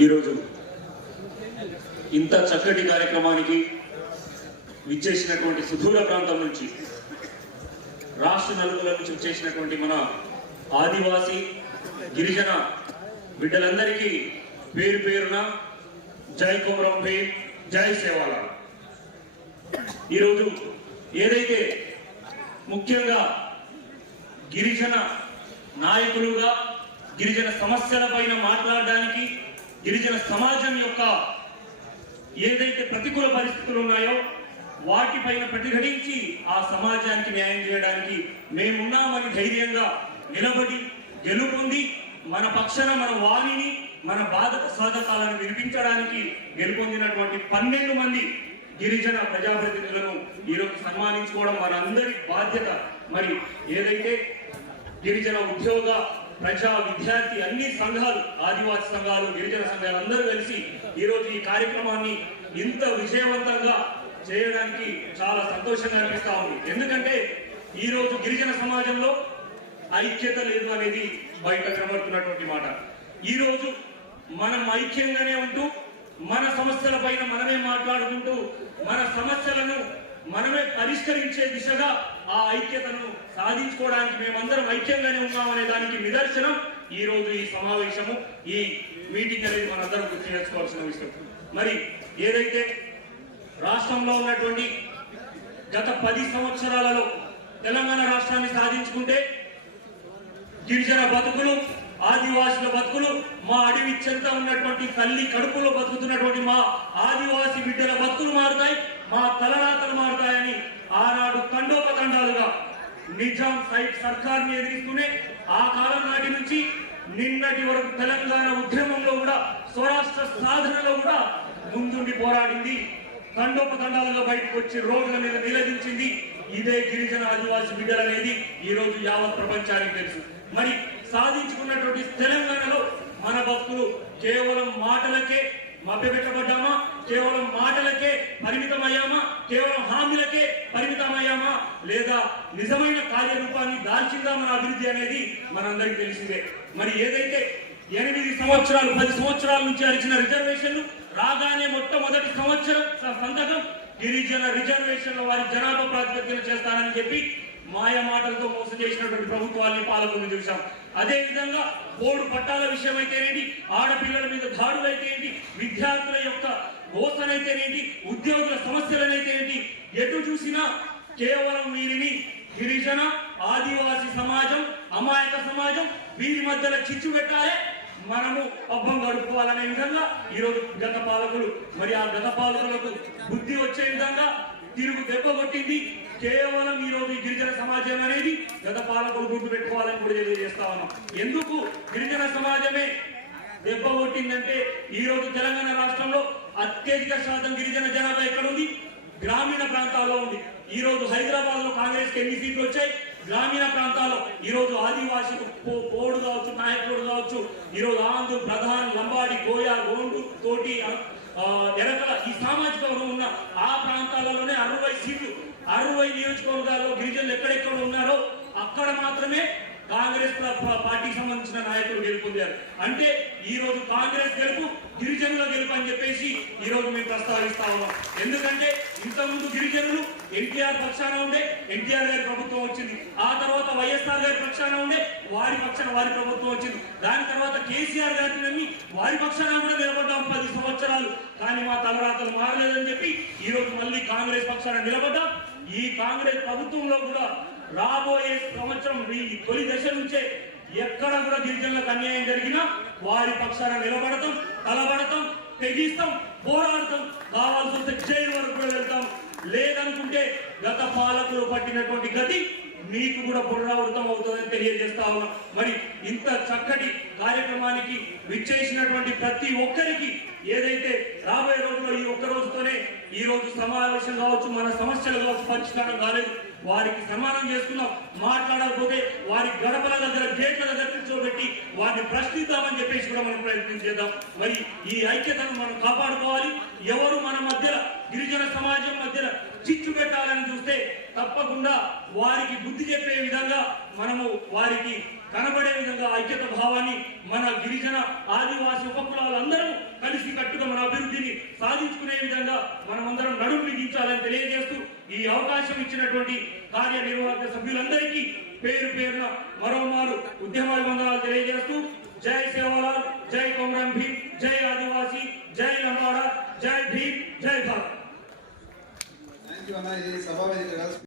ఈరోజు ఇంత చక్కటి కార్యక్రమానికి విచ్చేసినటువంటి సుదూర ప్రాంతం నుంచి రాష్ట్ర నలుగుల నుంచి చేసినటువంటి మన ఆదివాసీ గిరిజన బిడ్డలందరికీ పేరు పేరున జై కుమరం భీ జై సేవాల. ఈరోజు ఏదైతే ముఖ్యంగా గిరిజన నాయకులుగా గిరిజన సమస్యల పైన మాట్లాడడానికి గిరిజన సమాజం యొక్క ఏదైతే ప్రతికూల పరిస్థితులు ఉన్నాయో వాటిపైన ప్రతిఘటించి ఆ సమాజానికి న్యాయం చేయడానికి మేమున్నామని ధైర్యంగా నిలబడి గెలుపొంది మన పక్షాన మన వాణిని మన బాధక స్వాగతాలను వినిపించడానికి గెలుపొందినటువంటి పన్నెండు మంది గిరిజన ప్రజాప్రతినిధులను ఈరోజు సన్మానించుకోవడం మనందరి బాధ్యత. మరి ఏదైతే గిరిజన ఉద్యోగ ప్రజా విద్యార్థి అన్ని సంఘాలు ఆదివాసీ సంఘాలు గిరిజన సంఘాలు అందరూ కలిసి ఈరోజు ఈ కార్యక్రమాన్ని ఇంత విజయవంతంగా చేయడానికి చాలా సంతోషంగా అనిపిస్తా ఉంది. ఎందుకంటే ఈ రోజు గిరిజన సమాజంలో ఐక్యత లేదు అనేది బయట కనబడుతున్నటువంటి మాట. ఈరోజు మనం ఐక్యంగానే ఉంటూ మన సమస్యల పైన మనమే మాట్లాడుకుంటూ మన సమస్యలను మనమే పరిష్కరించే దిశగా ఆ ఐక్యతను సాధించుకోవడానికి మేమందరం ఐక్యంగానే ఉన్నామనే దానికి నిదర్శనం ఈ రోజు ఈ సమావేశము ఈ మీటింగ్ అనేది మనందరం గుర్తు చేసుకోవాల్సిన విషయం. మరి ఏదైతే రాష్ట్రంలో ఉన్నటువంటి గత పది సంవత్సరాలలో తెలంగాణ రాష్ట్రాన్ని సాధించుకుంటే గిరిజన బతుకులు ఆదివాసుల బతుకులు మా అడవి చెంత ఉన్నటువంటి తల్లి కడుపులో బతుకుతున్నటువంటి మా ఆదివాసి బిడ్డల బతుకులు మారుతాయి మా తలరాతలు నిజాం సైడ్ సర్కార్ని ఎదిరిస్తూనే ఆ కాలం నాటి నుంచి నిన్నటి వరకు తెలంగాణ ఉద్యమంలో కూడా స్వరాష్ట్ర సాధనలో కూడా ముందుండి పోరాడింది. తండోపతండాలుగా బయటకు వచ్చి రోడ్ల మీద నిలదించింది ఇదే గిరిజన ఆదివాసి బిడ్డలు అనేది ఈ రోజు యావత్ ప్రపంచానికి తెలుసు. మరి సాధించుకున్నటువంటి తెలంగాణలో మన భక్తులు కేవలం మాటలకే మభ్యపెట్టబడ్డామా? కేవలం మాటలకే పరిమితమయ్యామా? కేవలం హామీలకే పరిమితమయ్యామా? లేదా నిజమైన కార్యరూపాన్ని దాల్చిందా మన అభివృద్ధి అనేది మనందరికీ తెలిసిందే. మరి ఏదైతే ఎనిమిది సంవత్సరాలు పది సంవత్సరాల నుంచి అరిచిన రిజర్వేషన్లు రాగానే మొట్టమొదటి సంవత్సరం సంతకం గిరిజన రిజర్వేషన్ల వారి జనాభా ప్రాతిపదికన చేస్తానని చెప్పి మాయ మాటలతో మోసం చేసినటువంటి ప్రభుత్వాన్ని పాలకులను చూశాం. అదే విధంగా బోర్డు పట్టాల విషయం అయితేనేంటి ఆడపిల్లల మీద దాడులు అయితేనేంటి విద్యార్థుల యొక్క మోసనైతేనేంటి ఉద్యోగుల సమస్యలనైతేనేంటి ఎటు చూసినా కేవలం వీరిని గిరిజన ఆదివాసి సమాజం అమాయక సమాజం వీరి మధ్యలో చిచ్చు పెట్టాలి. మనము పబ్బం గడుపుకోవాలనే విధంగా ఈరోజు గత పాలకులు మరి ఆ గత పాలకులకు బుద్ధి వచ్చే విధంగా తిరుగు దెబ్బ కొట్టింది. కేవలం ఈ రోజు గిరిజన సమాజం అనేది గత పాలకులు గుర్తు పెట్టుకోవాలని కూడా తెలియజేస్తా ఉన్నాం. ఎందుకు గిరిజన సమాజమే దెబ్బ కొట్టిందంటే ఈ రోజు తెలంగాణ రాష్ట్రంలో అత్యధిక శాతం గిరిజన జనాభా ఎక్కడ ఉంది గ్రామీణ ప్రాంతాల్లో ఉంది. ఈ రోజు హైదరాబాద్లో కాంగ్రెస్కి ఎన్ని సీట్లు వచ్చాయి? గ్రామీణ ప్రాంతాల్లో ఈ రోజు ఆదివాసి పో- పోడు కావచ్చు నాయకుడు కావచ్చు ఈ రోజు ఆంధ్ర ప్రధాన్ లంబాడి గోయా గోండు తోటి ఎరకల ఈ సామాజిక వర్గం ఉన్న ఆ ప్రాంతాలలోనే అరవై సీట్లు అరవై నియోజకవర్గాల్లో గిరిజనులు ఎక్కడెక్కడ ఉన్నారో అక్కడ మాత్రమే కాంగ్రెస్ పార్టీకి సంబంధించిన నాయకులు గెలుపొందారు. అంటే ఈ రోజు కాంగ్రెస్ గెలుపు గిరిజనుల గెలుపు అని చెప్పేసి ఈ రోజు మేము ప్రస్తావిస్తా ఉన్నాం. ఎందుకంటే ఇంతకుముందు గిరిజనులు ఎన్టీఆర్ పక్షాన ఉండే ఎన్టీఆర్ గారి ప్రభుత్వం వచ్చింది. ఆ తర్వాత వైఎస్ఆర్ గారి పక్షాన ఉండే వారి పక్షాన వారి ప్రభుత్వం వచ్చింది. దాని తర్వాత కేసీఆర్ గారిని నమ్మి వారి పక్షాన కూడా నిలబడ్డాం పది సంవత్సరాలు. కానీ మా తలరాతలు మారలేదని చెప్పి ఈ రోజు మళ్ళీ కాంగ్రెస్ పక్షాన నిలబడ్డాం. ఈ కాంగ్రెస్ ప్రభుత్వంలో కూడా రాబోయే సంవత్సరం ఈ తొలి దశ నుంచే ఎక్కడ కూడా గిరిజనులకు అన్యాయం జరిగినా వారి పక్షాన నిలబడతాం తలబడతాం తెగిస్తాం పోరాడతాం. కావాల్సి వస్తే జైలు వరకు కూడా వెళ్తాం. లేదనుకుంటే గత పాలకులు పట్టినటువంటి గతి మీకు కూడా పునరావృతం అవుతుందని తెలియజేస్తా ఉన్నా. మరి ఇంత చక్కటి కార్యక్రమానికి విచ్చేసినటువంటి ప్రతి ఒక్కరికి ఏదైతే రాబోయే రోజుల్లో ఈ ఒక్క రోజుతోనే ఈ రోజు సమావేశం కావచ్చు మన సమస్యలు కావచ్చు పరిష్కారం కాలేదు. వారికి సన్మానం చేసుకున్నాం. మాట్లాడకపోతే వారి గడపల దగ్గర గేట్ల దగ్గర కూర్చోబెట్టి వారిని ప్రశ్నిద్దామని చెప్పేసి కూడా మనం ప్రయత్నం చేద్దాం. మరి ఈ ఐక్యతను మనం కాపాడుకోవాలి. ఎవరు మన మధ్యలో గిరిజన సమాజం మధ్యలో చిచ్చు పెట్టాలని చూస్తే తప్పకుండా వారికి బుద్ధి చెప్పే విధంగా మనము వారికి కనబడే విధంగా ఐక్యత భావాన్ని మన గిరిజన ఆదివాసి ఉపకులాలందరూ కలిసి కట్టుగా మన అభివృద్ధిని సాధించుకునే విధంగా మనమందరం నడుము బిగించాలని తెలియజేస్తూ ఈ అవకాశం ఇచ్చినటువంటి కార్యనిర్వాహక సభ్యులందరికీ పేరు పేరున మరోమారు ఉద్యమాభివందనాలు తెలియజేస్తూ జై సేవలాల్ జై కొమరం భీమ్.